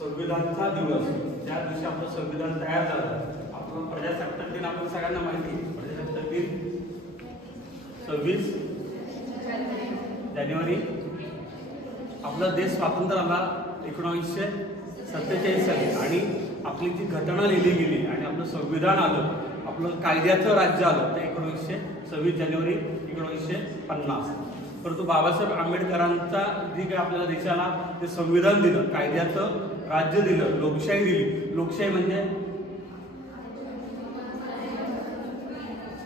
संविधानचा दिवस, ज्या दिवशी आपलं संविधान तयार झालं, आपण प्रजासत्ताक दिन आपण सगळ्यांना माहिती, प्रजासत्ताक दिन 26 जानेवारी आपला देश स्वातंत्र्य आला 1947 साली आणि आपली ती घटना लिहिली गेली आणि आपलं संविधान आलं, आपलं कायद्याचं राज्य आलं ते 26 जानेवारी 1950. परंतु बाबासाहेब आंबेडकरांचा जी काही आपल्याला देशाला ते संविधान दिलं, कायद्याचं राज्य दिलं, लोकशाही दिली. लोकशाही म्हणजे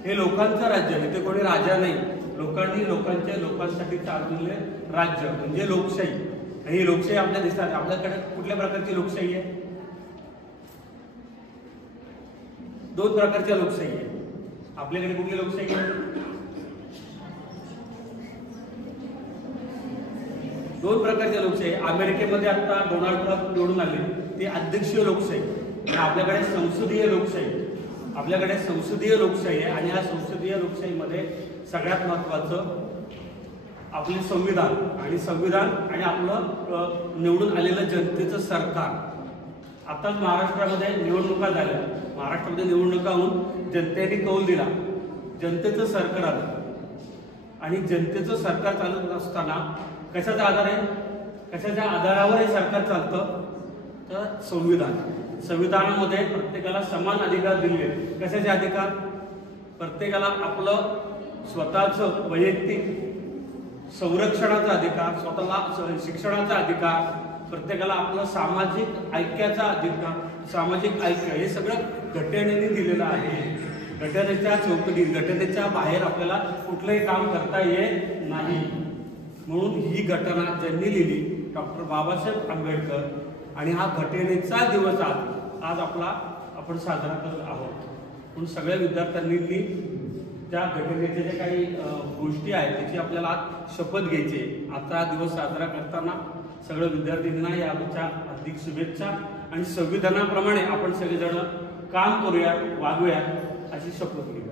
हे लोकांचं राज्य, इथे कोणी राजा नाही, लोकांनी लोकांसाठी चालवलेले राज्य म्हणजे लोकशाही. ही लोकशाही आपल्या देशात, आपल्याकडे कुठल्या प्रकारची लोकशाही आहे? 2 प्रकारच्या लोकशाही आहे. आपल्याकडे कुठली लोकशाही आहे? 2 प्रकारच्या लोकशाही. अमेरिकेमध्ये आता डोनाल्ड ट्रम्प निवडून आले, ती अध्यक्षीय लोकशाही. आणि आपल्याकडे संसदीय लोकशाही. आपल्याकडे संसदीय लोकशाही आहे आणि या संसदीय लोकशाहीमध्ये सगळ्यात महत्त्वाचं आपले संविधान आणि आपलं निवडून आलेलं जनतेचं सरकार. आता महाराष्ट्रामध्ये निवडणुका झाल्या, महाराष्ट्रामध्ये निवडणुका होऊन जनतेने कौल दिला, जनतेचं सरकार आलं आणि जनतेचं सरकार चालत असताना कशाचा आधार आहे? कशाच्या आधारावर हे सरकार चालतं? तर संविधानामध्ये प्रत्येकाला समान अधिकार दिले. कशाचे अधिकार? प्रत्येकाला आपलं स्वतःचं वैयक्तिक संरक्षणाचा अधिकार, स्वतःला शिक्षणाचा अधिकार, प्रत्येकाला आपलं सामाजिक ऐक्याचा अधिकार, सामाजिक ऐक्य हे सगळं घटनेने दिलेलं आहे. घटनेच्या चौकटीत, घटनेच्या बाहेर आपल्याला कुठलंही काम करता येत नाही. म्हणून ही घटना ज्यांनी लिहिली डॉक्टर बाबासाहेब आंबेडकर आणि हा घटनेचा दिवस आज आपण साजरा करत आहोत. म्हणून सगळ्या विद्यार्थ्यांनी त्या घटनेच्या ज्या काही गोष्टी आहेत त्याची आपल्याला आज शपथ घ्यायची. आता हा दिवस साजरा करताना सगळ्या विद्यार्थ्यांना याच्या हार्दिक शुभेच्छा आणि संविधानाप्रमाणे आपण सगळेजण काम करूया, वागूया अशी शपथ घेऊ.